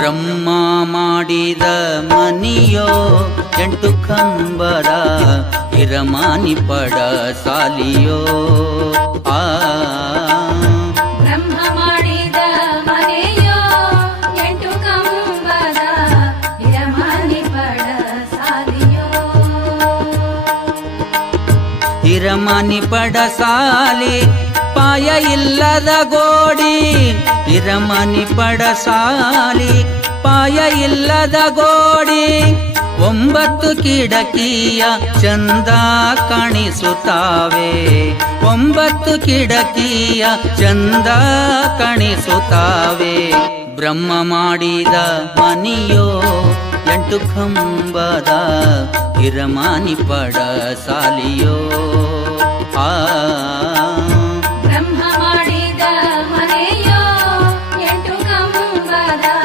ಬ್ರಹ್ಮ ಮಾಡಿದ ಮನಿಯೋ ಎಂಟು ಕಂಬರ ಹಿರಮಾನಿ ಪಡ ಸಾಲಿಯೋ. ಆ ಹಿರಮನಿ ಪಡ ಸಾಲಿ ಪಾಯ ಇಲ್ಲದ ಗೋಡಿ. ಇರಮನಿ ಪಡ ಸಾಲಿ ಪಾಯ ಇಲ್ಲದ ಗೋಡಿ. ಒಂಬತ್ತು ಕಿಡಕಿಯ ಚಂದ ಕಾಣಿಸುತ್ತಾವೆ. ಒಂಬತ್ತು ಕಿಡಕಿಯ ಚಂದ ಕಾಣಿಸುತ್ತಾವೆ. ಬ್ರಹ್ಮ ಮಾಡಿದ ಮನಿಯೋ ಎಂಟು ಕಂಬದ ಇರಮಾನಿ ಪಡ ಸಾಲಿಯೋ I Hello.